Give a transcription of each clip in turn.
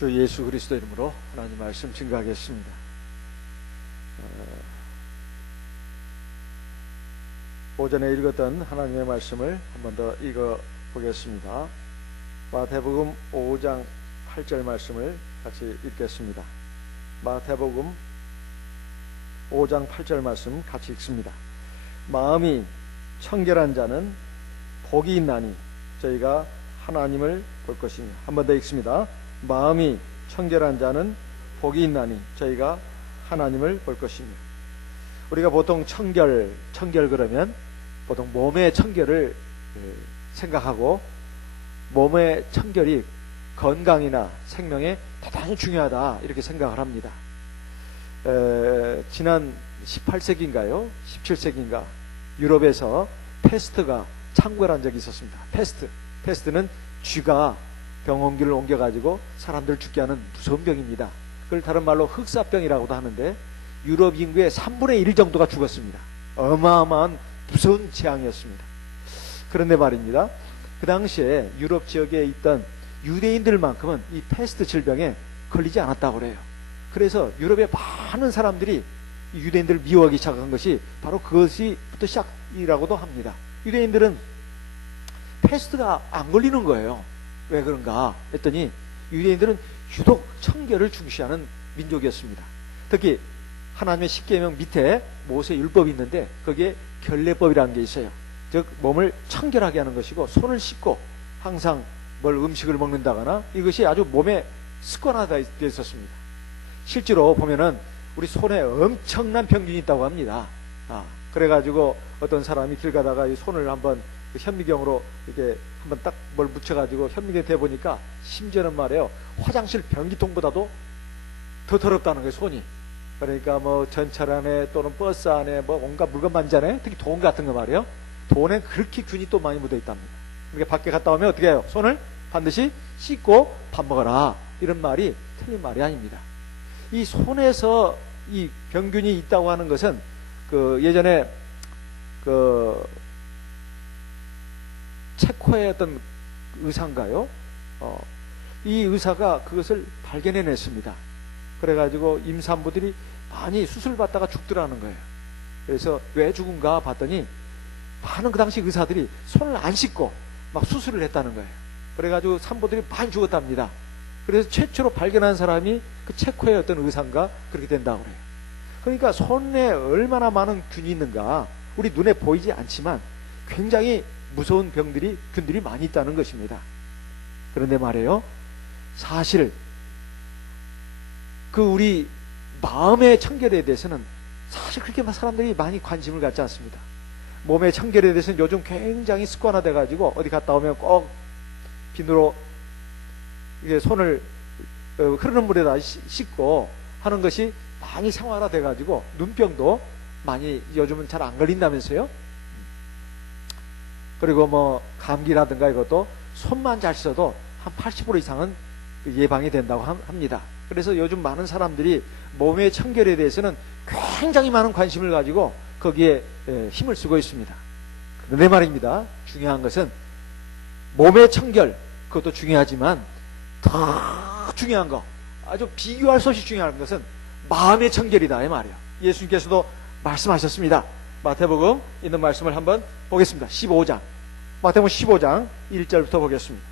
주 예수 그리스도 이름으로 하나님 말씀 증거하겠습니다. 오전에 읽었던 하나님의 말씀을 한 번 더 읽어보겠습니다. 마태복음 5장 8절 말씀을 같이 읽겠습니다. 마태복음 5장 8절 말씀 같이 읽습니다. 마음이 청결한 자는 복이 있나니 저희가 하나님을 볼 것이며. 한 번 더 읽습니다. 마음이 청결한 자는 복이 있나니 저희가 하나님을 볼 것이며. 우리가 보통 청결 그러면 보통 몸의 청결을 생각하고 몸의 청결이 건강이나 생명에 대단히 중요하다 이렇게 생각을 합니다. 지난 18세기인가요? 17세기인가 유럽에서 패스트가 창궐한 적이 있었습니다. 패스트는 쥐가 병원기를 옮겨가지고 사람들 죽게 하는 무서운 병입니다. 그걸 다른 말로 흑사병이라고도 하는데 유럽 인구의 3분의 1 정도가 죽었습니다. 어마어마한 무서운 재앙이었습니다. 그런데 말입니다, 그 당시에 유럽 지역에 있던 유대인들만큼은 이 패스트 질병에 걸리지 않았다고 그래요. 그래서 유럽의 많은 사람들이 유대인들을 미워하기 시작한 것이 바로 그것이부터 시작이라고도 합니다. 유대인들은 패스트가 안 걸리는 거예요. 왜 그런가 했더니 유대인들은 유독 청결을 중시하는 민족이었습니다. 특히 하나님의 십계명 밑에 모세 율법이 있는데 거기에 결례법이라는 게 있어요. 즉 몸을 청결하게 하는 것이고 손을 씻고 항상 음식을 먹는다거나 이것이 아주 몸에 습관화되어 있었습니다. 실제로 보면은 우리 손에 엄청난 병균이 있다고 합니다. 그래가지고 어떤 사람이 길 가다가 이 손을 한번 현미경으로 이렇게 한번 딱 뭘 묻혀가지고 현미경에 대보니까 심지어는 말이에요, 화장실 변기통보다도 더 더럽다는 거예요, 손이. 그러니까 전철 안에 또는 버스 안에 온갖 물건 만지잖아요. 특히 돈 같은 거 말이에요. 돈에 그렇게 균이 또 많이 묻어 있답니다. 그러니까 밖에 갔다 오면 어떻게 해요? 손을 반드시 씻고 밥 먹어라. 이런 말이 틀린 말이 아닙니다. 이 손에서 이 병균이 있다고 하는 것은 예전에 체코의 어떤 의사인가요? 이 의사가 그것을 발견해냈습니다. 그래가지고 임산부들이 많이 수술받다가 죽더라는 거예요. 그래서 왜 죽은가 봤더니 많은 그 당시 의사들이 손을 안 씻고 막 수술을 했다는 거예요. 그래가지고 산부들이 많이 죽었답니다. 그래서 최초로 발견한 사람이 그 체코의 어떤 의사인가 그렇게 된다고 그래요. 그러니까 손에 얼마나 많은 균이 있는가 우리 눈에 보이지 않지만 굉장히 무서운 균들이 많이 있다는 것입니다. 그런데 말이에요, 사실 우리 마음의 청결에 대해서는 사실 그렇게 사람들이 많이 관심을 갖지 않습니다. 몸의 청결에 대해서는 요즘 굉장히 습관화돼 가지고 어디 갔다 오면 꼭 비누로 이게 손을 흐르는 물에다 씻고 하는 것이 많이 생활화돼 가지고 눈병도 많이 요즘은 잘 안 걸린다면서요. 그리고 감기라든가 이것도 손만 잘 써도 한 80% 이상은 예방이 된다고 합니다. 그래서 요즘 많은 사람들이 몸의 청결에 대해서는 굉장히 많은 관심을 가지고 거기에 힘을 쓰고 있습니다. 그런데 말입니다, 중요한 것은 몸의 청결, 그것도 중요하지만 더 중요한 거, 아주 비교할 수 없이 중요한 것은 마음의 청결이다 이 말이에요. 예수님께서도 말씀하셨습니다. 마태복음 있는 말씀을 한번 보겠습니다. 15장 마태복음 15장 1절부터 보겠습니다.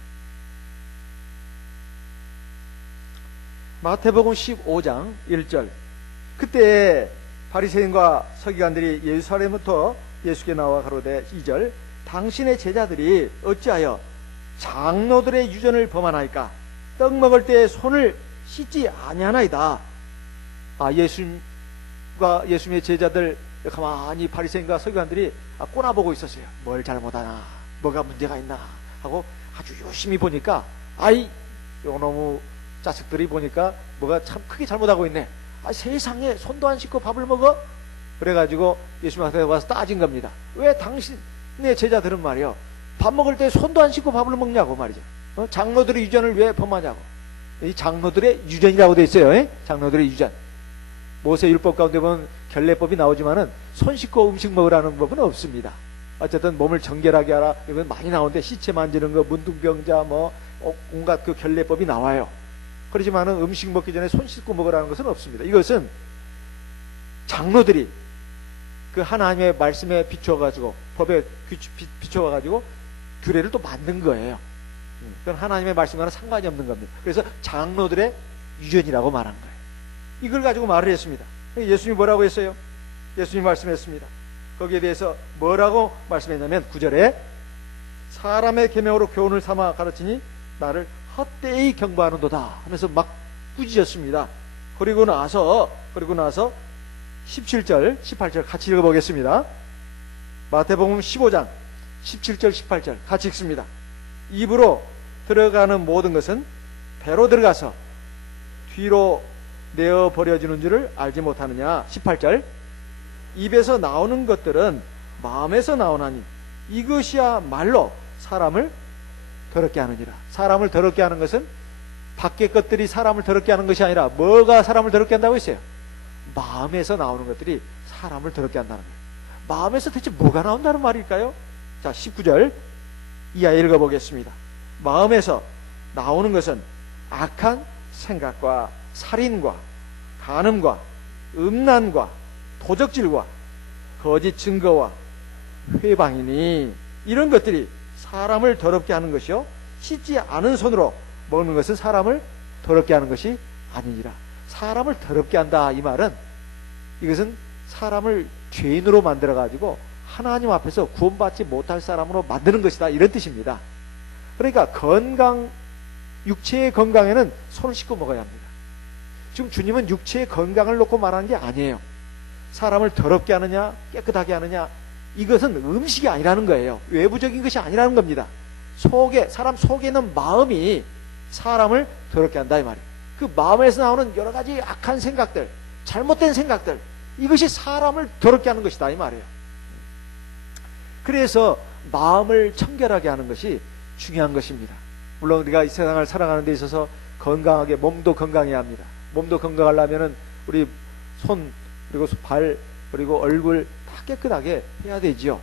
마태복음 15장 1절. 그때 바리새인과 서기관들이 예루살렘부터 예수께 나와 가로되 2절. 당신의 제자들이 어찌하여 장로들의 유전을 범하나이까? 떡 먹을 때 손을 씻지 아니하나이다. 예수님의 제자들 가만히 바리새인과 서기관들이 꼬나보고 있었어요. 뭘 잘못하나, 뭐가 문제가 있나 하고 아주 유심히 보니까 요놈의 자식들이 보니까 뭐가 참 크게 잘못하고 있네. 세상에 손도 안 씻고 밥을 먹어? 그래가지고 예수님한테 와서 따진 겁니다. 왜 당신의 제자들은 말이요, 밥 먹을 때 손도 안 씻고 밥을 먹냐고 말이죠. 장로들의 유전을 왜 범하냐고. 이 장로들의 유전이라고 돼 있어요. 장로들의 유전. 모세 율법 가운데 보면 결례법이 나오지만은 손 씻고 음식 먹으라는 법은 없습니다. 어쨌든 몸을 정결하게 하라 이건 많이 나오는데 시체 만지는 거, 문둥병자 온갖 결례법이 나와요. 그렇지만은 음식 먹기 전에 손 씻고 먹으라는 것은 없습니다. 이것은 장로들이 그 하나님의 말씀에 비추어가지고, 법에 비추어가지고 규례를 또 만든 거예요. 그건 하나님의 말씀과는 상관이 없는 겁니다. 그래서 장로들의 유전이라고 말한 거예요. 이걸 가지고 말을 했습니다. 예수님이 뭐라고 했어요? 예수님이 말씀했습니다. 거기에 대해서 뭐라고 말씀했냐면 9절에 사람의 계명으로 교훈을 삼아 가르치니 나를 헛되이 경배하는도다 하면서 막 꾸짖었습니다. 그리고 나서 17절 18절 같이 읽어보겠습니다. 마태복음 15장 17절 18절 같이 읽습니다. 입으로 들어가는 모든 것은 배로 들어가서 뒤로 내어 버려지는 줄을 알지 못하느냐. 18절 입에서 나오는 것들은 마음에서 나오나니 이것이야 말로 사람을 더럽게 하느니라. 사람을 더럽게 하는 것은 밖의 것들이 사람을 더럽게 하는 것이 아니라 뭐가 사람을 더럽게 한다고 했어요? 마음에서 나오는 것들이 사람을 더럽게 한다는 거예요. 마음에서 대체 뭐가 나온다는 말일까요? 자, 19절 이하 읽어보겠습니다. 마음에서 나오는 것은 악한 생각과 살인과 간음과 음란과 도적질과 거짓 증거와 회방이니 이런 것들이 사람을 더럽게 하는 것이요 씻지 않은 손으로 먹는 것은 사람을 더럽게 하는 것이 아니니라. 사람을 더럽게 한다 이 말은 이것은 사람을 죄인으로 만들어 가지고 하나님 앞에서 구원받지 못할 사람으로 만드는 것이다 이런 뜻입니다. 그러니까 육체의 건강에는 손을 씻고 먹어야 합니다. 지금 주님은 육체의 건강을 놓고 말하는 게 아니에요. 사람을 더럽게 하느냐 깨끗하게 하느냐 이것은 음식이 아니라는 거예요. 외부적인 것이 아니라는 겁니다. 사람 속에 있는 마음이 사람을 더럽게 한다 이 말이에요. 그 마음에서 나오는 여러 가지 악한 생각들, 잘못된 생각들, 이것이 사람을 더럽게 하는 것이다 이 말이에요. 그래서 마음을 청결하게 하는 것이 중요한 것입니다. 물론 우리가 이 세상을 살아가는 데 있어서 건강하게 몸도 건강해야 합니다. 몸도 건강하려면은 우리 손 그리고 발 그리고 얼굴 다 깨끗하게 해야 되지요.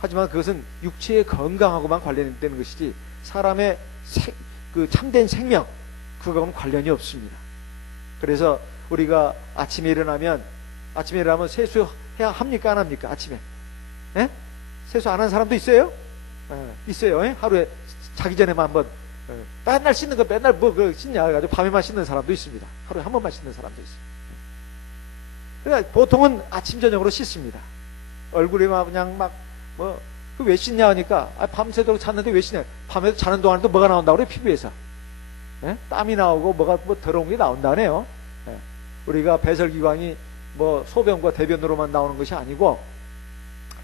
하지만 그것은 육체의 건강하고만 관련되는 것이지 사람의 그 참된 생명 그거하고는 관련이 없습니다. 그래서 우리가 아침에 일어나면 세수해야 합니까 안 합니까? 아침에 세수 안 하는 사람도 있어요? 있어요. 하루에 자기 전에만 한번 맨날 씻는 거 맨날 씻냐 해가지고 밤에만 씻는 사람도 있습니다. 하루에 한 번만 씻는 사람도 있어요. 그러니까 보통은 아침 저녁으로 씻습니다. 얼굴이 막 그냥 왜 씻냐 하니까 밤새도록 잤는데 왜 씻냐? 밤에도 자는 동안에도 뭐가 나온다고 그래 피부에서 땀이 나오고 뭐가 더러운 게 나온다네요. 우리가 배설기관이 소변과 대변으로만 나오는 것이 아니고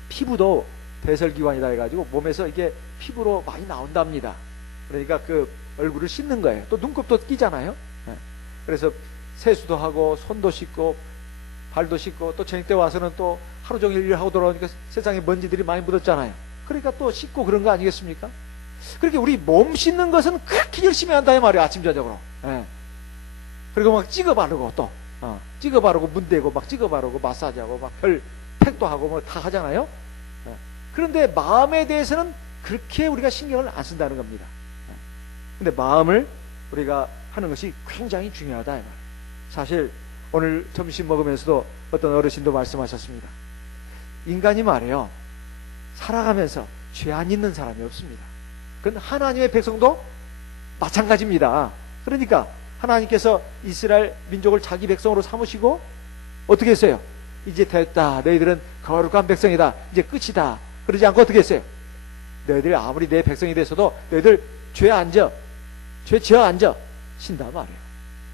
피부도 배설기관이다 해가지고 몸에서 이게 피부로 많이 나온답니다. 그러니까 그 얼굴을 씻는 거예요. 또 눈곱도 끼잖아요. 그래서 세수도 하고 손도 씻고 발도 씻고 또 저녁 때 와서는 또 하루 종일 일하고 돌아오니까 세상에 먼지들이 많이 묻었잖아요. 그러니까 또 씻고 그런 거 아니겠습니까? 그렇게 우리 몸 씻는 것은 그렇게 열심히 한다 이 말이에요. 아침 저녁으로. 그리고 막 찍어 바르고 또 찍어 바르고 문대고 막 찍어 바르고 마사지하고 막 팩도 하고 다 하잖아요. 그런데 마음에 대해서는 그렇게 우리가 신경을 안 쓴다는 겁니다. 근데 마음을 우리가 하는 것이 굉장히 중요하다 이 말이에요. 사실 오늘 점심 먹으면서도 어떤 어르신도 말씀하셨습니다. 인간이 말이에요. 살아가면서 죄 안 있는 사람이 없습니다. 그건 하나님의 백성도 마찬가지입니다. 그러니까 하나님께서 이스라엘 민족을 자기 백성으로 삼으시고 어떻게 했어요? 이제 됐다. 너희들은 거룩한 백성이다. 이제 끝이다. 그러지 않고 어떻게 했어요? 너희들 아무리 내 백성이 돼서도 너희들 죄 지어 앉아 신다 말이에요.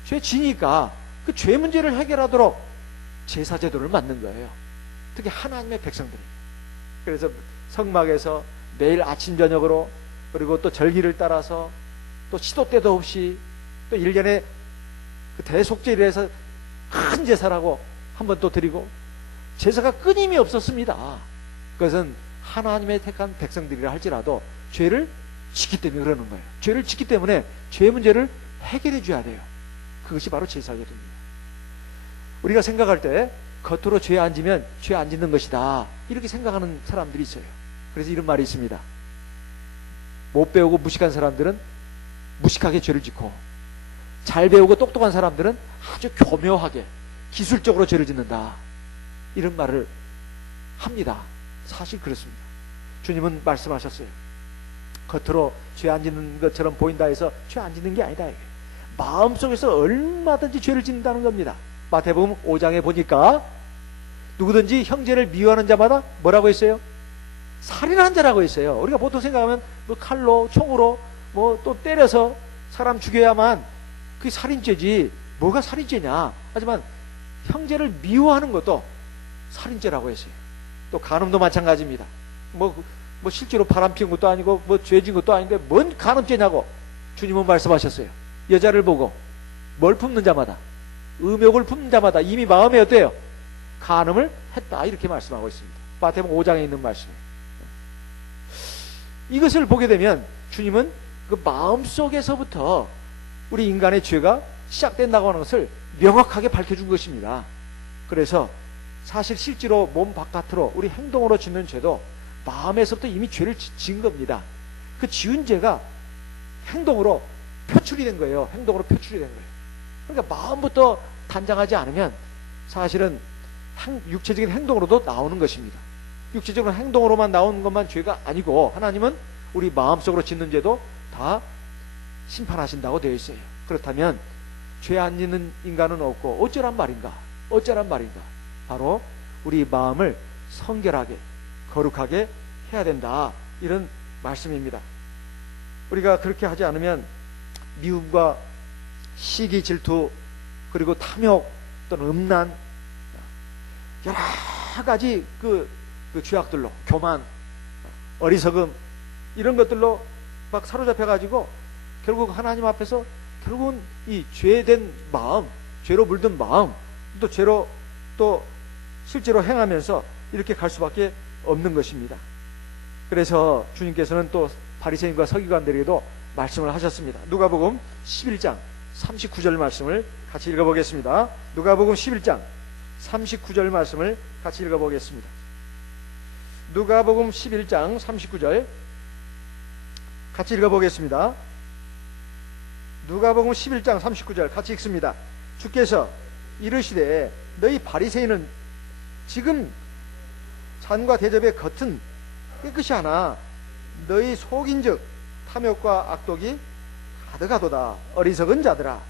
죄 지니까 그 죄 문제를 해결하도록 제사 제도를 만든 거예요. 특히 하나님의 백성들이. 그래서 성막에서 매일 아침 저녁으로 그리고 또 절기를 따라서 또 시도 때도 없이 또 1년에 그 대속제일에서 큰 제사라고 한 번 또 드리고 제사가 끊임이 없었습니다. 그것은 하나님의 택한 백성들이라 할지라도 죄를 짓기 때문에 그러는 거예요. 죄를 짓기 때문에 죄 문제를 해결해 줘야 돼요. 그것이 바로 제사제도입니다. 우리가 생각할 때 겉으로 죄 안 지면 죄 안 짓는 것이다 이렇게 생각하는 사람들이 있어요. 그래서 이런 말이 있습니다. 못 배우고 무식한 사람들은 무식하게 죄를 짓고 잘 배우고 똑똑한 사람들은 아주 교묘하게 기술적으로 죄를 짓는다, 이런 말을 합니다. 사실 그렇습니다. 주님은 말씀하셨어요. 겉으로 죄 안 짓는 것처럼 보인다 해서 죄 안 짓는 게 아니다. 마음속에서 얼마든지 죄를 짓는다는 겁니다. 마태복음 5장에 보니까 누구든지 형제를 미워하는 자마다 뭐라고 했어요? 살인한 자라고 했어요. 우리가 보통 생각하면 뭐 칼로, 총으로 뭐 또 때려서 사람 죽여야만 그게 살인죄지, 뭐가 살인죄냐. 하지만 형제를 미워하는 것도 살인죄라고 했어요. 또 간음도 마찬가지입니다. 뭐 실제로 바람 피운 것도 아니고 뭐 죄진 것도 아닌데 뭔 간음죄냐고 주님은 말씀하셨어요. 여자를 보고 뭘 품는 자마다, 음욕을 품는 자마다 이미 마음에 어때요? 간음을 했다, 이렇게 말씀하고 있습니다. 마태복음 5장에 있는 말씀이에요. 이것을 보게 되면 주님은 그 마음속에서부터 우리 인간의 죄가 시작된다고 하는 것을 명확하게 밝혀준 것입니다. 그래서 사실 실제로 몸 바깥으로 우리 행동으로 짓는 죄도 마음에서부터 이미 죄를 지은 겁니다. 그 지은 죄가 행동으로 표출이 된 거예요. 행동으로 표출이 된 거예요. 그러니까 마음부터 단장하지 않으면 사실은 육체적인 행동으로도 나오는 것입니다. 육체적으로 행동으로만 나오는 것만 죄가 아니고 하나님은 우리 마음속으로 짓는 죄도 다 심판하신다고 되어 있어요. 그렇다면 죄 안 짓는 인간은 없고 어쩌란 말인가? 어쩌란 말인가? 바로 우리 마음을 성결하게 거룩하게 해야 된다, 이런 말씀입니다. 우리가 그렇게 하지 않으면 미움과 시기, 질투, 그리고 탐욕 또는 음란, 여러 가지 그 죄악들로, 교만, 어리석음, 이런 것들로 막 사로잡혀 가지고 결국 하나님 앞에서 결국은 이 죄된 마음, 죄로 물든 마음, 또 죄로 또 실제로 행하면서 이렇게 갈 수밖에 없는 것입니다. 그래서 주님께서는 또 바리새인과 서기관들에게도 말씀을 하셨습니다. 누가복음 11장 39절 말씀을 같이 읽어보겠습니다. 누가복음 11장 39절 말씀을 같이 읽어보겠습니다. 누가복음 11장 39절 같이 읽어보겠습니다. 누가복음 11장 39절 같이 읽습니다. 주께서 이르시되 너희 바리새인은 지금 잔과 대접의 겉은 깨끗이 하나 너희 속인즉 탐욕과 악독이 가득하도다. 어리석은 자들아,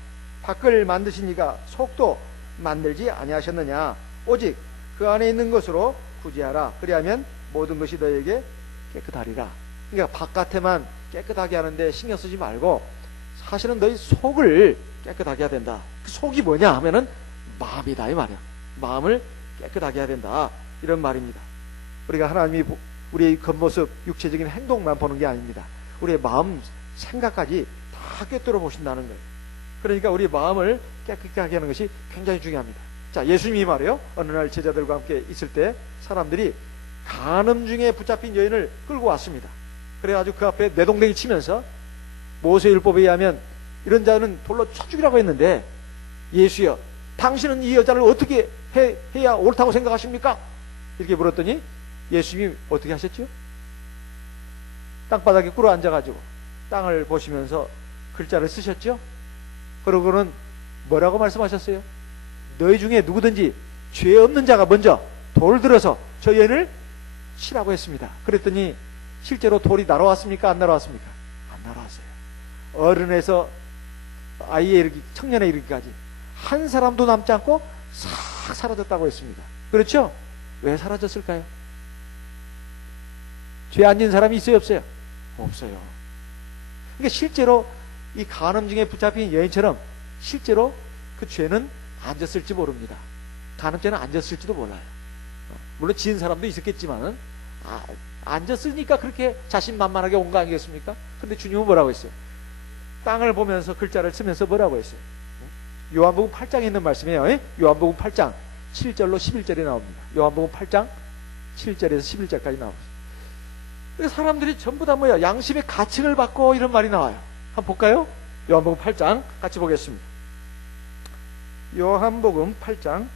밖을 만드신 이가 속도 만들지 아니하셨느냐. 오직 그 안에 있는 것으로 구제하라. 그리하면 모든 것이 너에게 깨끗하리라. 그러니까 바깥에만 깨끗하게 하는데 신경 쓰지 말고 사실은 너희 속을 깨끗하게 해야 된다. 그 속이 뭐냐 하면은 마음이다, 이 말이야. 마음을 깨끗하게 해야 된다, 이런 말입니다. 우리가 하나님이 우리의 겉모습, 육체적인 행동만 보는 게 아닙니다. 우리의 마음, 생각까지 다 꿰뚫어 보신다는 거예요. 그러니까 우리 마음을 깨끗하게 하는 것이 굉장히 중요합니다. 자, 예수님이 말이요, 어느 날 제자들과 함께 있을 때 사람들이 간음 중에 붙잡힌 여인을 끌고 왔습니다. 그래가지고 그 앞에 내동댕이 치면서 모세율법에 의하면 이런 자는 돌로 쳐 죽이라고 했는데, 예수여, 당신은 이 여자를 어떻게 해야 옳다고 생각하십니까? 이렇게 물었더니 예수님이 어떻게 하셨죠? 땅바닥에 꿇어 앉아가지고 땅을 보시면서 글자를 쓰셨죠? 그러고는 뭐라고 말씀하셨어요? 너희 중에 누구든지 죄 없는 자가 먼저 돌 들어서 저 여인을 치라고 했습니다. 그랬더니 실제로 돌이 날아왔습니까? 안 날아왔습니까? 안 날아왔어요. 어른에서 아이에 이르기, 청년에 이르기까지 한 사람도 남지 않고 싹 사라졌다고 했습니다. 그렇죠? 왜 사라졌을까요? 죄 안 지은 사람이 있어요, 없어요? 없어요. 그러니까 실제로 이 간음 중에 붙잡힌 여인처럼 실제로 그 죄는 안 졌을지 모릅니다. 간음죄는 안 졌을지도 몰라요. 물론 지은 사람도 있었겠지만은 안 졌으니까 그렇게 자신만만하게 온 거 아니겠습니까? 근데 주님은 뭐라고 했어요? 땅을 보면서 글자를 쓰면서 뭐라고 했어요? 요한복음 8장에 있는 말씀이에요. 요한복음 8장 7절로 11절이 나옵니다. 요한복음 8장 7절에서 11절까지 나옵니다. 사람들이 전부 다 뭐야? 양심의 가책을 받고 이런 말이 나와요. 한번 볼까요? 요한복음 8장 같이 보겠습니다. 요한복음 8장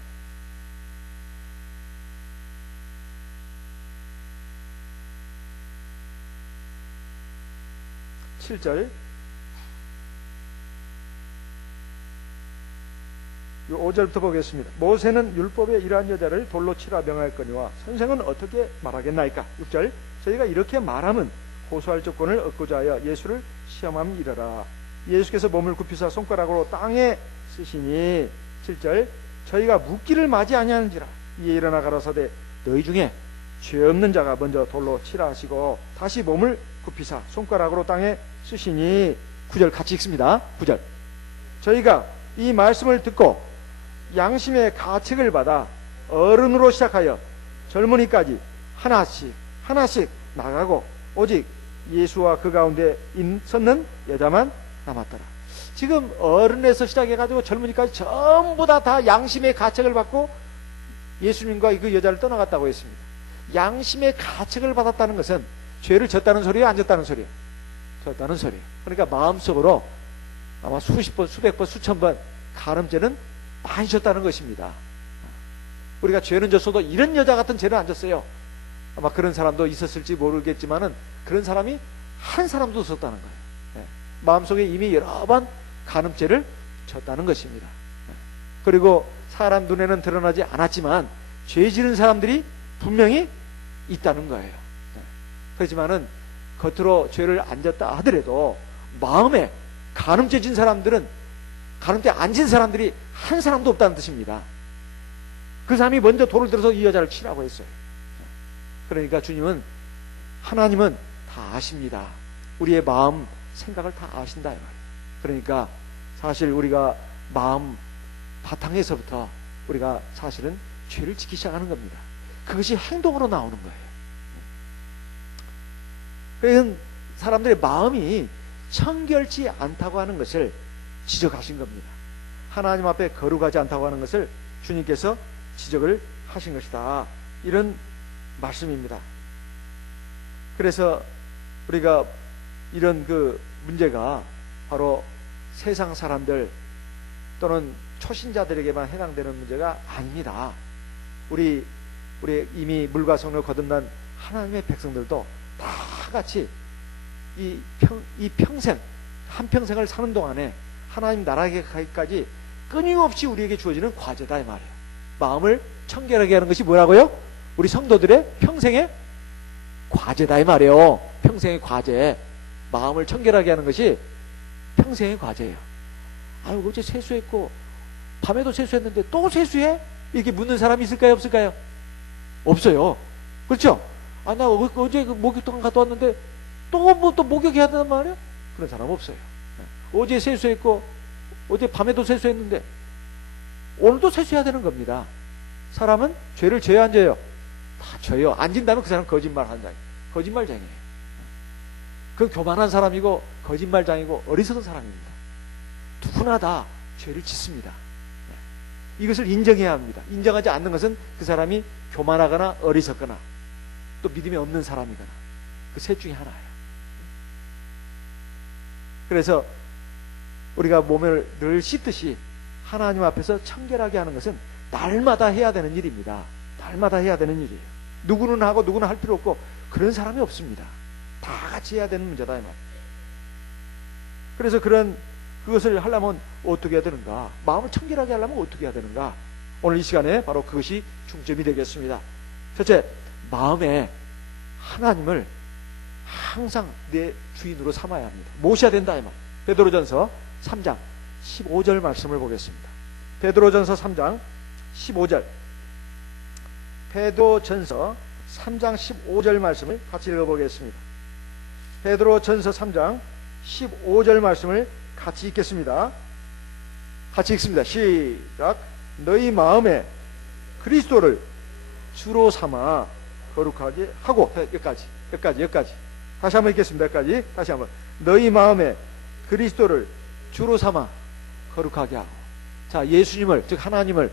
7절 5절부터 보겠습니다. 모세는 율법에 이러한 여자를 돌로 치라 명하였거니와 선생은 어떻게 말하겠나이까. 6절 저희가 이렇게 말하면 고소할 조건을 얻고자 하여 예수를 시험함이 이르라. 예수께서 몸을 굽히사 손가락으로 땅에 쓰시니 7절 저희가 묻기를 맞이 아니하는지라. 이에 일어나 가라사대 너희 중에 죄 없는 자가 먼저 돌로 치라 하시고 다시 몸을 굽히사 손가락으로 땅에 쓰시니 9절 같이 읽습니다. 9절 저희가 이 말씀을 듣고 양심의 가책을 받아 어른으로 시작하여 젊은이까지 하나씩 나가고 오직 예수와 그 가운데 섰는 여자만 남았더라. 지금 어른에서 시작해가지고 젊은이까지 전부 다 양심의 가책을 받고 예수님과 그 여자를 떠나갔다고 했습니다. 양심의 가책을 받았다는 것은 죄를 졌다는 소리예요, 안 졌다는 소리예요? 졌다는 소리예요. 그러니까 마음속으로 아마 수십 번, 수백 번, 수천 번 가늠죄는 많이 졌다는 것입니다. 우리가 죄는 졌어도 이런 여자 같은 죄는 안 졌어요. 아마 그런 사람도 있었을지 모르겠지만은 그런 사람이 한 사람도 없었다는 거예요. 네. 마음속에 이미 여러 번 간음죄를 졌다는 것입니다. 네. 그리고 사람 눈에는 드러나지 않았지만 죄 지른 사람들이 분명히 있다는 거예요. 네. 그렇지만은 겉으로 죄를 안 졌다 하더라도 마음에 간음죄 진 사람들은 간음죄 안 진 사람들이 한 사람도 없다는 뜻입니다. 그 사람이 먼저 돌을 들어서 이 여자를 치라고 했어요. 그러니까 주님은 하나님은 다 아십니다. 우리의 마음 생각을 다 아신다 이 말이에요. 그러니까 사실 우리가 마음 바탕에서부터 우리가 사실은 죄를 짓기 시작하는 겁니다. 그것이 행동으로 나오는 거예요. 그래서 사람들의 마음이 청결치 않다고 하는 것을 지적하신 겁니다. 하나님 앞에 거룩하지 않다고 하는 것을 주님께서 지적을 하신 것이다. 이런 말씀입니다. 그래서 우리가 이런 그 문제가 바로 세상 사람들 또는 초신자들에게만 해당되는 문제가 아닙니다. 우리 이미 물과 성령을 거듭난 하나님의 백성들도 다 같이 이 평생 한평생을 사는 동안에 하나님 나라에까지 끊임없이 우리에게 주어지는 과제다 이 말이에요. 마음을 청결하게 하는 것이 뭐라고요? 우리 성도들의 평생의 과제다 이 말이에요. 평생의 과제. 마음을 청결하게 하는 것이 평생의 과제예요. 아유 어제 세수했고 밤에도 세수했는데 또 세수해? 이렇게 묻는 사람이 있을까요 없을까요? 없어요. 그렇죠? 아 나 어제 그 목욕탕 갔다 왔는데 또 목욕해야 된단 말이야? 그런 사람 없어요. 어제 세수했고 어제 밤에도 세수했는데 오늘도 세수해야 되는 겁니다. 사람은 죄를 져요 안 져요? 다 져요. 안 진다면 그 사람 거짓말한다. 거짓말쟁이에요. 그 교만한 사람이고 거짓말장이고 어리석은 사람입니다. 누구나 다 죄를 짓습니다. 이것을 인정해야 합니다. 인정하지 않는 것은 그 사람이 교만하거나 어리석거나 또 믿음이 없는 사람이거나 그 셋 중에 하나예요. 그래서 우리가 몸을 늘 씻듯이 하나님 앞에서 청결하게 하는 것은 날마다 해야 되는 일입니다. 날마다 해야 되는 일이에요. 누구는 하고 누구는 할 필요 없고 그런 사람이 없습니다. 다 같이 해야 되는 문제다 이 말이에요. 그래서 그것을 하려면 어떻게 해야 되는가? 마음을 청결하게 하려면 어떻게 해야 되는가? 오늘 이 시간에 바로 그것이 중점이 되겠습니다. 첫째, 마음에 하나님을 항상 내 주인으로 삼아야 합니다. 모셔야 된다 이 말. 베드로전서 3장 15절 말씀을 보겠습니다. 베드로전서 3장 15절. 베드로전서 3장 15절 말씀을 같이 읽어보겠습니다. 베드로전서 3장 15절 말씀을 같이 읽겠습니다. 같이 읽습니다. 시작. 너희 마음에 그리스도를 주로 삼아 거룩하게 하고 여기까지. 다시 한번 읽겠습니다. 여기까지. 다시 한번. 너희 마음에 그리스도를 주로 삼아 거룩하게 하고. 자, 예수님을 즉 하나님을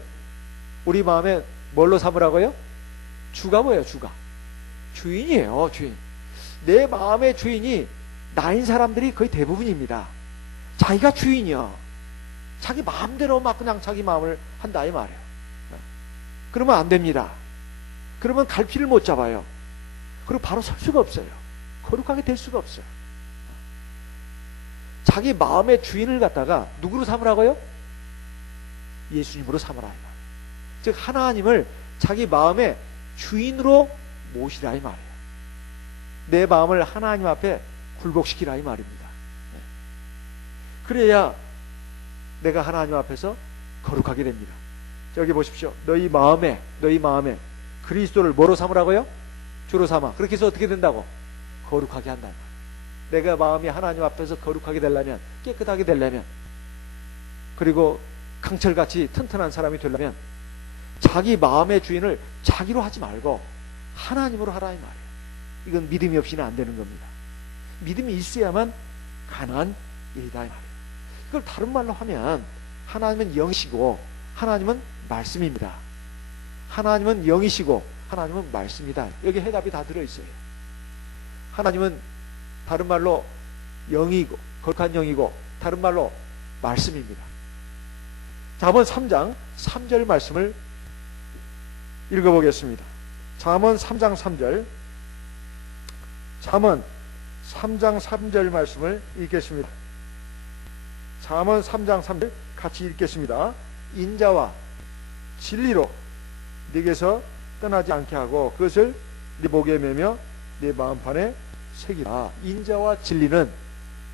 우리 마음에 뭘로 삼으라고요? 주가 뭐예요? 주가 주인이에요. 주인. 내 마음의 주인이 나인 사람들이 거의 대부분입니다. 자기가 주인이야. 자기 마음대로 막 그냥 자기 마음을 한다 이 말이에요. 그러면 안 됩니다. 그러면 갈피를 못 잡아요. 그리고 바로 설 수가 없어요. 거룩하게 될 수가 없어요. 자기 마음의 주인을 갖다가 누구로 삼으라고요? 예수님으로 삼으라. 즉 하나님을 자기 마음의 주인으로 모시라 이 말이에요. 내 마음을 하나님 앞에 굴복시키라 이 말입니다. 그래야 내가 하나님 앞에서 거룩하게 됩니다. 여기 보십시오. 너희 마음에 그리스도를 뭐로 삼으라고요? 주로 삼아. 그렇게 해서 어떻게 된다고? 거룩하게 한다. 내가 마음이 하나님 앞에서 거룩하게 되려면, 깨끗하게 되려면, 그리고 강철같이 튼튼한 사람이 되려면 자기 마음의 주인을 자기로 하지 말고 하나님으로 하라 이 말이에요. 이건 믿음이 없이는 안 되는 겁니다. 믿음이 있어야만 가능한 일이다 이 말이에요. 이걸 다른 말로 하면 하나님은 영이시고 하나님은 말씀입니다. 하나님은 영이시고 하나님은 말씀이다. 여기 해답이 다 들어있어요. 하나님은 다른 말로 영이고 거룩한 영이고 다른 말로 말씀입니다. 잠언 3장 3절 말씀을 읽어보겠습니다. 잠언 3장 3절, 잠언 3장 3절 말씀을 읽겠습니다. 잠언 3장 3절 같이 읽겠습니다. 인자와 진리로 네게서 떠나지 않게 하고 그것을 네 목에 매며 네 마음판에 새기라. 인자와 진리는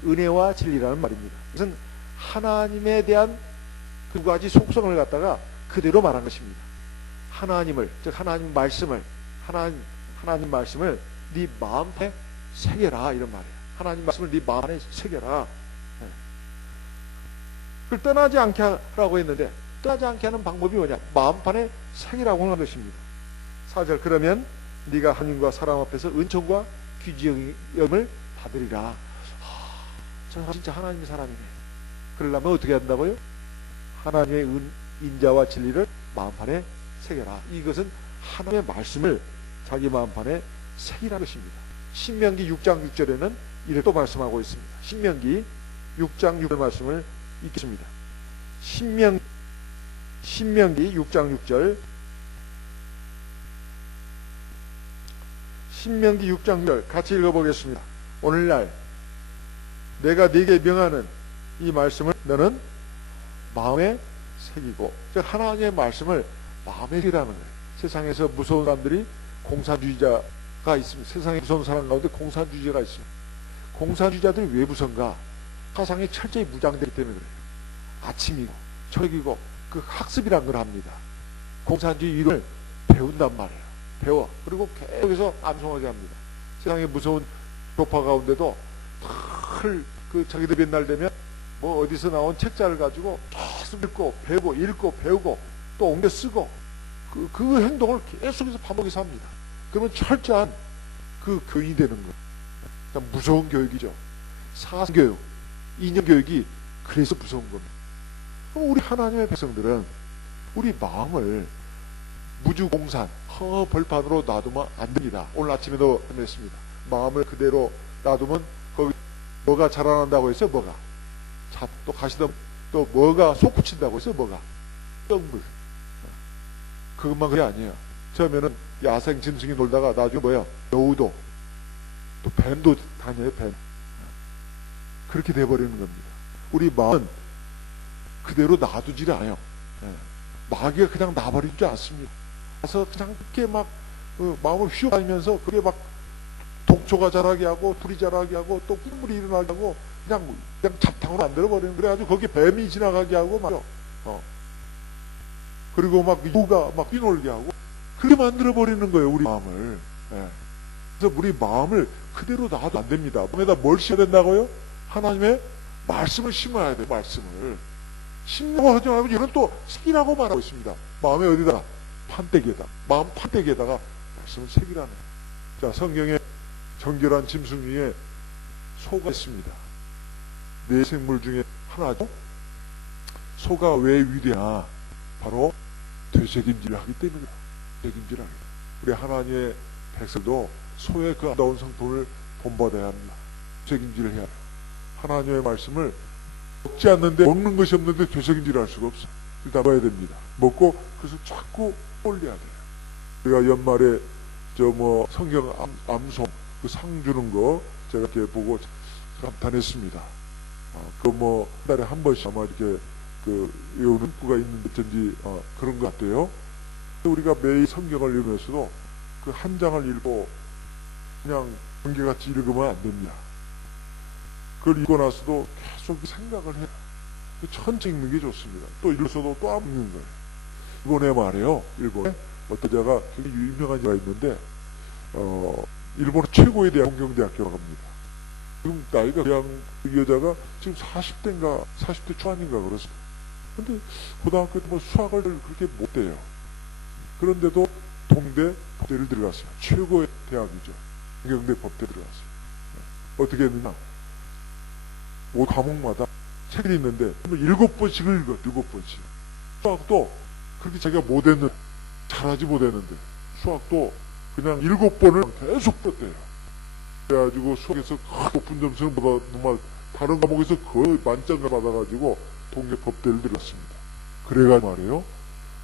은혜와 진리라는 말입니다. 이것은 하나님에 대한 두 가지 속성을 갖다가 그대로 말한 것입니다. 하나님을, 즉 하나님 말씀을, 하나님 말씀을 네 마음판에 새겨라 이런 말이에요. 하나님 말씀을 네 마음판에 새겨라. 그걸 떠나지 않게 하라고 했는데 떠나지 않게 하는 방법이 뭐냐? 마음판에 새기라고 하는 것입니다. 4절, 그러면 네가 하나님과 사람 앞에서 은총과 귀지영을 받으리라. 저 진짜 하나님의 사람이네. 그러려면 어떻게 한다고요? 하나님의 인자와 진리를 마음판에 새겨라. 이것은 하나님의 말씀을 자기 마음판에 새기라는 것입니다. 신명기 6장 6절에는 이렇게 또 말씀하고 있습니다. 신명기 6장 6절 말씀을 읽겠습니다. 신명기 6장 6절, 신명기 6장 6절 같이 읽어보겠습니다. 오늘날 내가 네게 명하는 이 말씀을 너는 마음에 새기고, 즉 하나님의 말씀을 마음에 새기라는 거예요. 세상에서 무서운 사람들이 공산주의자가 있습니다. 세상에 무서운 사람 가운데 공산주의자가 있습니다. 공산주의자들이 왜 무서운가? 사상이 철저히 무장되기 때문에 그래요. 아침이고 저녁이고 그 학습이란 걸 합니다. 공산주의 이론을 배운단 말이에요. 배워. 그리고 계속해서 암송하게 합니다. 세상에 무서운 교파 가운데도 그 자기들 맨날 되면 뭐 어디서 나온 책자를 가지고 계속 읽고 배우고 또 옮겨 쓰고 그 행동을 계속해서 반복해서 합니다. 그러면 철저한 그 교인이 되는 거예요. 그러니까 무서운 교육이죠. 사상교육, 이념교육이 그래서 무서운 겁니다. 그럼 우리 하나님의 백성들은 우리 마음을 무주공산, 허벌판으로 놔두면 안 됩니다. 오늘 아침에도 했습니다. 마음을 그대로 놔두면 거기 뭐가 자라난다고 해서 뭐가 또 가시던 또 뭐가 솟구친다고 해서 뭐가 떡물. 그것만 그게 아니에요. 처음에는 야생 짐승이 놀다가 나중에 뭐야? 여우도 또 뱀도 다녀요. 뱀. 그렇게 돼버리는 겁니다. 우리 마음은 그대로 놔두질 않아요. 마귀가 그냥 놔버리지 않습니다. 그래서 그냥 그렇게 막 마음을 휘어다니면서 그게 막 독초가 자라게 하고 불이 자라게 하고 또 꿀물이 일어나게 하고 그냥 잡탕으로 만들어버리는, 그래가지고 거기에 뱀이 지나가게 하고 말이요. 그리고 막 유가 막 뛰놀게 하고 그렇게 만들어버리는 거예요, 우리 마음을. 그래서 우리 마음을 그대로 놔도 안 됩니다. 마음에다 뭘 심어야 된다고요? 하나님의 말씀을 심어야 돼요. 말씀을 심라고 하지 말고 이건 또 새기라고 말하고 있습니다. 마음에 어디다? 판때기에다. 마음 판때기에다가 말씀을 새기라는. 자, 성경에 정결한 짐승 위에 소가 있습니다. 네 생물 중에 하나죠. 소가 왜 위대하냐? 바로 되새김질을 하기 때문이다. 되새김질을 하기. 우리 하나님의 백성도 소의 그 아름다운 성품을 본받아야 합니다. 되새김질을 해야 합니다. 하나님의 말씀을 먹지 않는데, 먹는 것이 없는데 되새김질을 할 수가 없어. 일단 먹어야 됩니다. 먹고 그것을 자꾸 올려야 돼요. 우리가 연말에 성경 암송 그 상 주는 거 제가 이렇게 보고 감탄했습니다. 한 달에 한 번씩 아마 이렇게 외우는 구가 있는데 어쩐지 그런 것 같아요. 우리가 매일 성경을 읽으면서도 그 한 장을 읽고 그냥 번개같이 읽으면 안 됩니다. 그걸 읽고 나서도 계속 생각을 해요. 천천히 읽는 게 좋습니다. 또 읽어서도 또 안 읽는 거예요. 일본에 말이에요. 일본에 어떤 자가 굉장히 유명한 자가 있는데 일본의 최고의 대학 동경대학교라고 합니다. 지금 나이가 그냥 그 여자가 지금 40대인가 40대 초반인가 그렇습니다. 근데 고등학교 때 뭐 수학을 그렇게 못해요. 그런데도 동대 법대를 들어갔어요. 최고의 대학이죠. 동경대 법대 들어갔어요. 어떻게 했느냐, 모 과목마다 책이 있는데 7번씩을 읽어. 7번씩. 수학도 그렇게 자기가 못했는데, 잘하지 못했는데 수학도 그냥 7번을 계속 풀었대요. 그래가지고 수학에서 높은 점수를 받아, 다른 과목에서 거의 만점을 받아가지고 동네 법대를 들었습니다. 그래가지고 말이에요,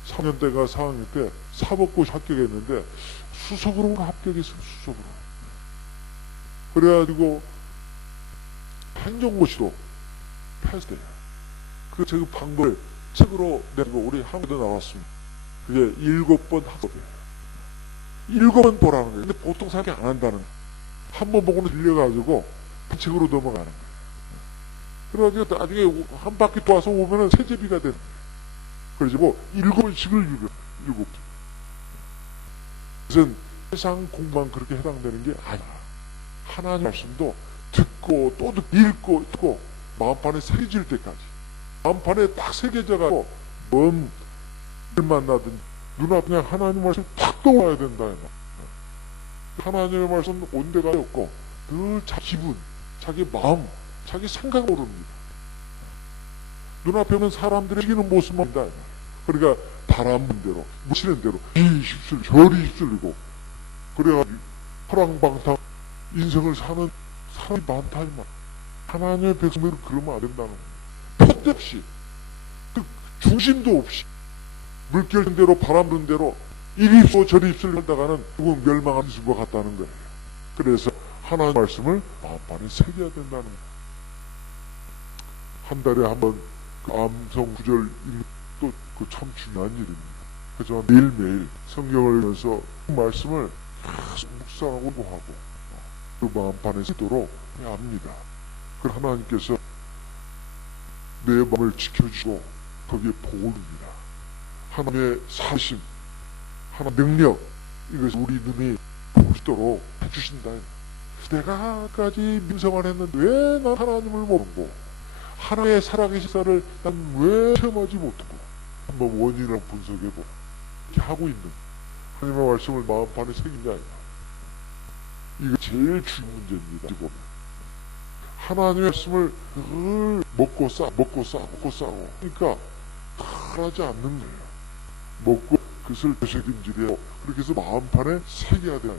3년 때가 4학년 때 사법고시 합격했는데 수석으로 합격했어요. 수석으로. 그래가지고 행정고시도 패스돼요. 그 방법을 책으로 내고 우리 한국도 나왔습니다. 그게 7번 합격이에요. 7번 보라는 거예요. 근데 보통 사람이 안 한다는 거예요. 한 번 보고는 들려가지고 그 책으로 넘어가는 거예요. 그래가지고 나중에 한 바퀴 돌아서 오면은 세제비가 되는 거예요. 그래서 뭐 7번씩을 읽어요. 7번. 그것은 세상 공부만 그렇게 해당되는 게 아니야. 하나님 말씀도 듣고 또 읽고 마음판에 새겨질 때까지, 마음판에 딱 새겨져가지고 먼 일 만나든 눈앞에 그냥 하나님 말씀 탁 떠올라야 된다. 하나님의 말씀 온 데가 없고 늘 자기 기분, 자기 마음, 자기 생각을 모릅니다. 눈앞에 있는 사람들의 이기는 모습만 본다. 그러니까 바람 부는 대로, 무시는 대로 휩쓸리고 저리 휩쓸리고 그래가지고 허랑방탕 인생을 사는 사람이 많다. 이 말. 하나님의 백성들은 그러면 안 된다는 거예요. 편대 없이, 그 중심도 없이 물결 대로 바람 부는 대로 이리 휩쓸고 저리 휩쓸리다가는 결국 멸망한 것과 같다는 거예요. 그래서 하나님의 말씀을 마음판에 새겨야 된다는 거예요. 한 달에 한 번 그 암송 구절 읽는 것도 그 참 중요한 일입니다. 그래서 매일매일 성경을 읽으면서 그 말씀을 계속 묵상하고 공부하고 그 마음판에 새도록 해야 합니다. 그 하나님께서 내 마음을 지켜주고 거기에 복입니다. 하나님의 사심, 하나님의 능력, 이것을 우리 눈이 보시도록 해주신다. 내가 까지 민성을 했는데 왜 난 하나님을 모르고 하나님의 살아계신 사를 난 왜 체험하지 못하고, 한번 원인을 분석해보고 이렇게 하고 있는 하나님의 말씀을 마음판에 새기냐. 이거 제일 중요한 문제입니다. 하나님의 말씀을 늘 먹고 싸고 그러니까 하지 않는 거예요. 먹고 그것을 되새김질해요. 그렇게 해서 마음판에 새겨야 돼요.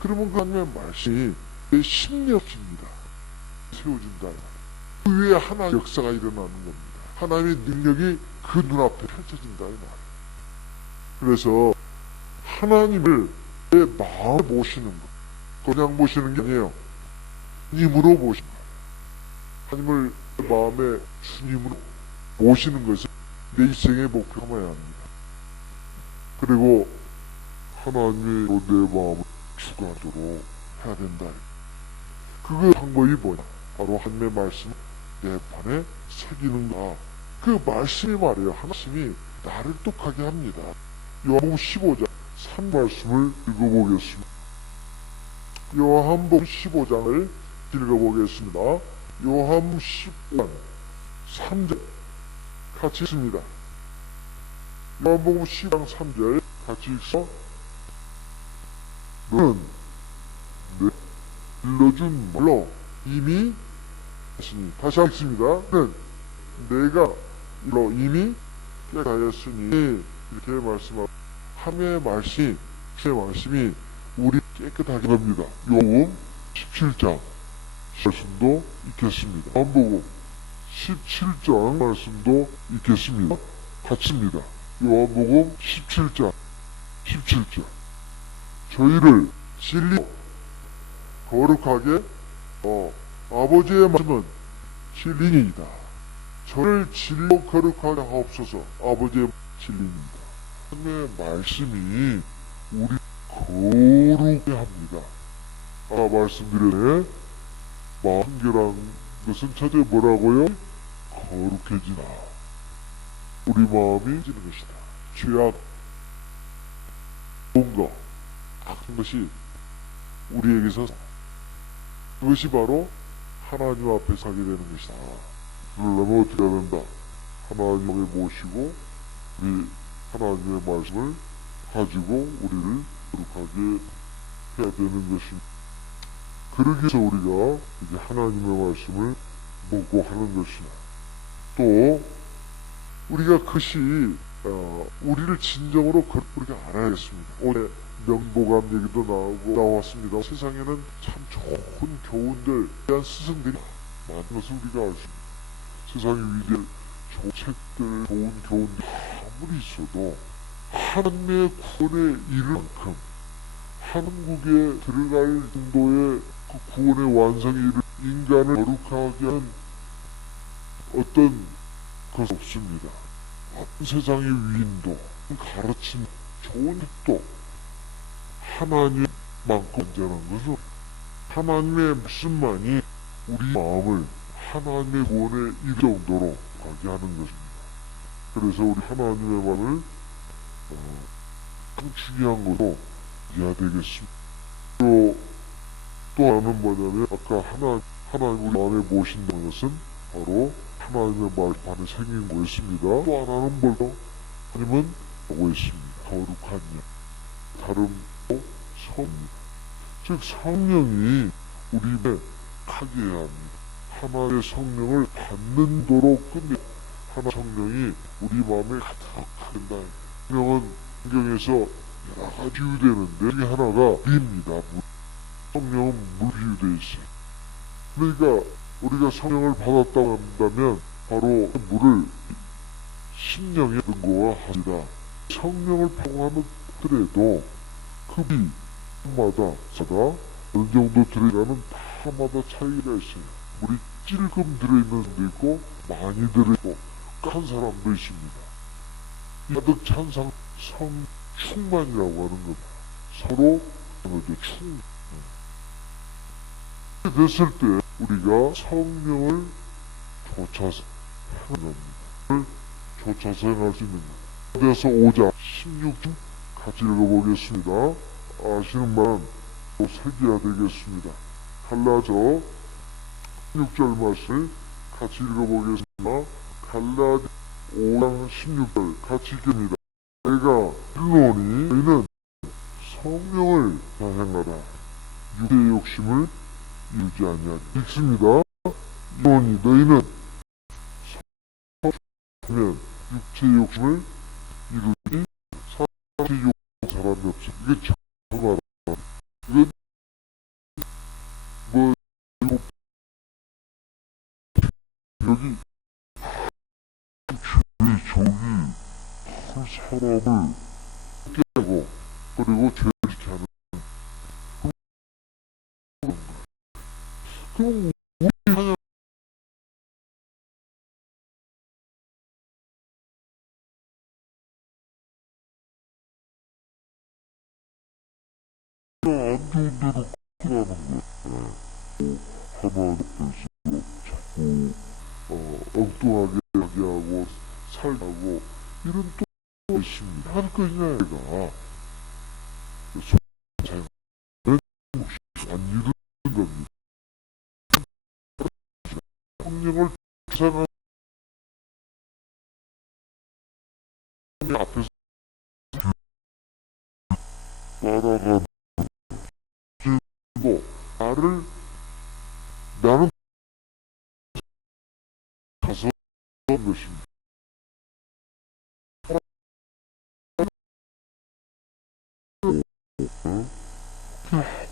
그러면 그 하나님의 말씀이 내 심력입니다. 세워준다. 그 위에 하나의 역사가 일어나는 겁니다. 하나님의 능력이 그 눈앞에 펼쳐진다. 그래서 하나님을 내 마음에 모시는 것, 그냥 모시는 게 아니에요. 주님으로 모시는 것. 하나님을 내 마음에 주님으로 모시는 것을 내 인생의 목표 삼아야 합니다. 그리고 하나님의 내 마음을 주관하도록 해야 된다. 그 방법이 뭐냐? 바로 하나님의 말씀 내 판에 새기는가. 그 말씀이 말이에요. 하나님이 나를 똑하게 합니다. 요한복음 15장 3 말씀을 읽어보겠습니다. 요한복음 15장을 읽어보겠습니다. 요한복음 15장 3절 같이 읽습니다. 요한복음 15장 3절 같이 읽어. 너는 내 일러준 말로 이미 했으니. 다시 읽습니다. 너는 내가 일러 이미 깨끗하였으니. 이렇게 말씀하고 하나님의 말씀이, 주의 말씀이 우리 깨끗하게 합니다. 요한복음 17장 말씀도 있겠습니다. 요한복음 17장 말씀도 있겠습니다. 같습니다. 요한복음 17장 저희를 진리 거룩하게 아버지의 말씀은 진리이다. 저를 진리로 거룩하게 하옵소서. 아버지의 진리입니다. 하나님의 말씀이 우리 거룩하게 합니다. 아까 말씀드렸네. 한계란 것은 첫째 뭐라고요? 거룩해지나. 우리 마음이 지는 것이다. 죄악, 뭔가 악한 것이 우리에게서 그것이 바로 하나님 앞에 서게 되는 것이다. 그러려면 어떻게 해야 된다? 하나님 앞에 모시고 우리 하나님의 말씀을 가지고 우리를 거룩하게 해야 되는 것입니다. 그러기 위해서 우리가 이제 하나님의 말씀을 보고 하는 것이나 또 우리가 그것이 우리를 진정으로 우리가 알아야겠습니다. 오늘 명보감 얘기도 나왔습니다. 세상에는 참 좋은 교훈들 대한 스승들이 많은 것을 우리가 알 수 있습니다. 세상에 위대한 좋은 책들, 좋은 교훈들이 아무리 있어도 하나님의 구원에 이를 만큼 한국에 들어갈 정도의 그 구원의 완성에 이를 인간을 거룩하게 하는 어떤 것이 없습니다. 세상의 위인도 가르침 좋은 뜻도 하나님만큼 완전한 것은 하나님의 말씀만이 우리 마음을 하나님의 구원에 이를 정도로 가게 하는 것입니다. 그래서 우리 하나님의 마음을 참 중요한 것으로 이해해야 되겠습니다. 또 하나는 뭐냐면 아까 하나님 우리 마음에 모신다는 것은 바로 하나님의 말씀 안에 생긴 거였습니다. 또 하나는 뭘로? 하나님은 하고 있습니다. 거룩한 영, 다름도 성입니다. 즉 성령이 우리 입에 하게 해야 합니다. 하나의 성령을 받는도록 끝내 하나 성령이 우리 마음에 가득하게 된다. 성령은 성경에서 여러 가지 비유되는데 중에 하나가 물입니다. 성령은 물 비유되어 있어요. 그러니까 우리가 성령을 받았다고 한다면 바로 물을 심령에 든 거와 하리라. 성령을 포함하더라도 급이 마다 어느 정도 들어가는 파마다 차이가 있어요. 물이 찔끔 들어있는 사람도 있고 많이 들어있고 깐 사람도 있습니다. 가득 찬 성 충만이라고 하는 겁니다. 서로 충. 됐을 때 우리가 성령을 쫓아서 행하는 겁니다. 쫓아서 행할 수 있는 겁니다. 그래서 5장 16절 같이 읽어보겠습니다. 아시는 말은 또 새겨야 되겠습니다. 갈라져 16절 말씀 같이 읽어보겠습니다. 갈라디 5장 16절 같이 읽습니다. 내가 이르노니 너희는 성령을 다행하라. 육체의 욕심을 이루지 아니하리. 읽습니다. 이르노니 너희는 성령을 육체의 욕심을 이루지 사람의 욕 사람이 없어. 이게 정말 이건 뭐 여기 저기 한 사람을 깨고 그리고 죄를 지게 하는 그럼 우리 하냐 안 좋은 대로 크라는 거야. 하나 옆에서 자꾸 엉뚱하게 하고 살고 이런 또 있습니다. 할 것이냐 얘가 자연은 안 이루는 겁니다. 성령을 주장하는 앞에서 따라가는 나는 가서 한 것입니다.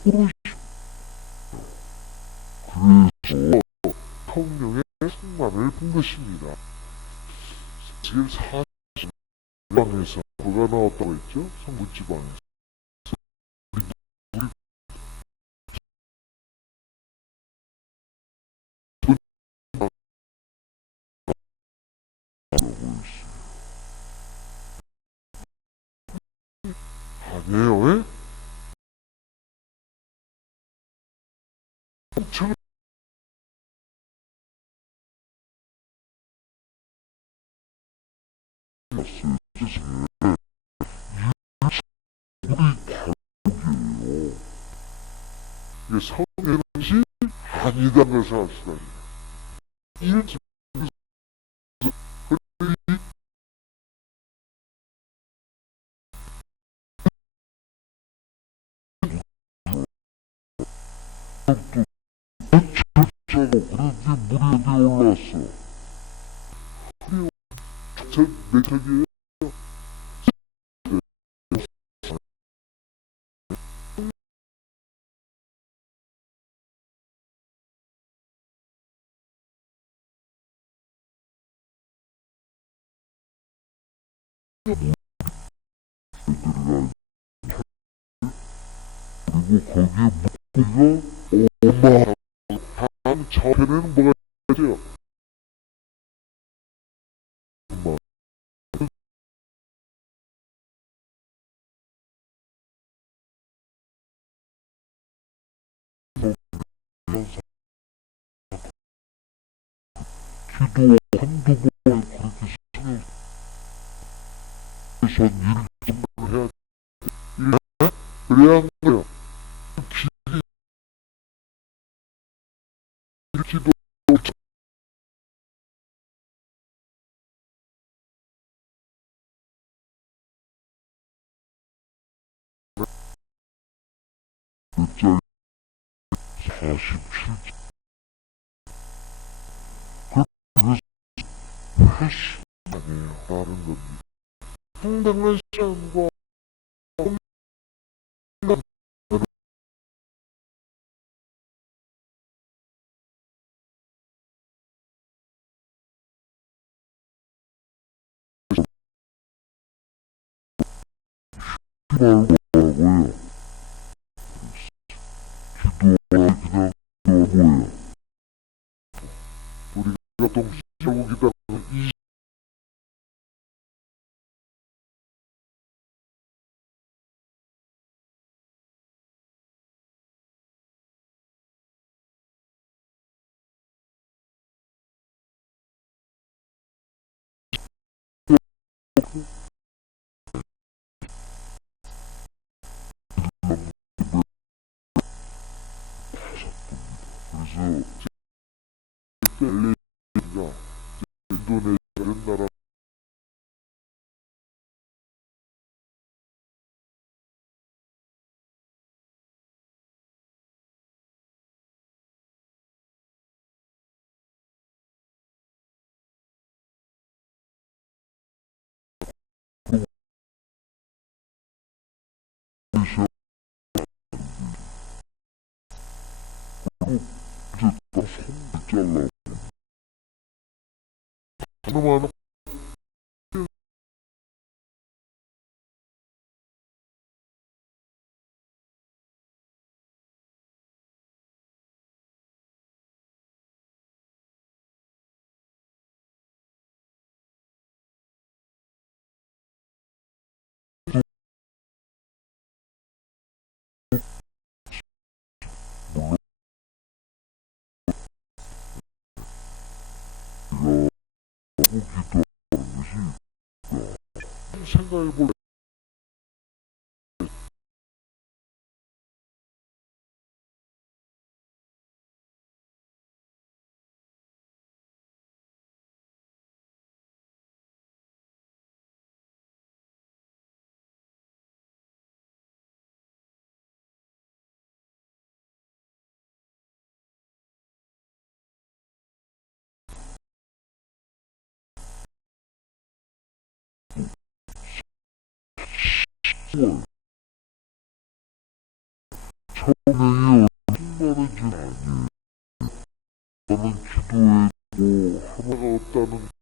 그래서 성령의 충만을 본 것입니다. 지금 40방에서 뭐가 나왔다고 했죠? 성부지방에서. 아니에요. 에? 엄청 났어요. 세상에. 우리 과욕이에요. 이게 성의 것이 아니다는 것을 알 수가 있어요. 이렇게 저거 그런지 물이 어디 올라왔어. 그래요. 몇 척이에요? 그리고 거기에 물고기가 어마어마한 저편에는 뭐가 있어요? 엄마. 기도 한두 번 그렇게 신경 써서 일을 좀 해야 일 그래야 하는 거예요. 기도 몇 짤 47짤 그래서 훨씬 아니에요. 다른 겁니다. 상당한 시간과 말고 뭐라고요? 기도와 그냥 뭐예요? 우리가 동시에 기다이 그래서 LA가 인도네시아 이런 나라 시아 이제 나손 잘라 하나만 하고 기도하는 것이 생각해볼 성령이 얼마나 줄 아니에요. 나는 기도해도 하나가 없다는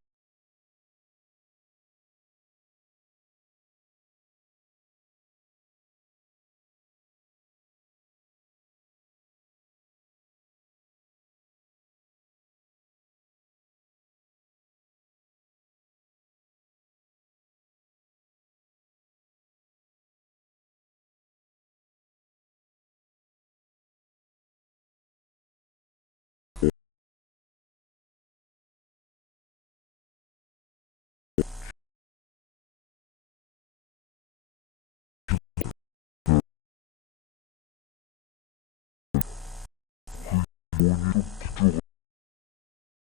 특별한 복이 것이다.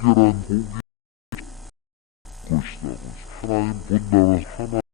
하나님 본다는 하나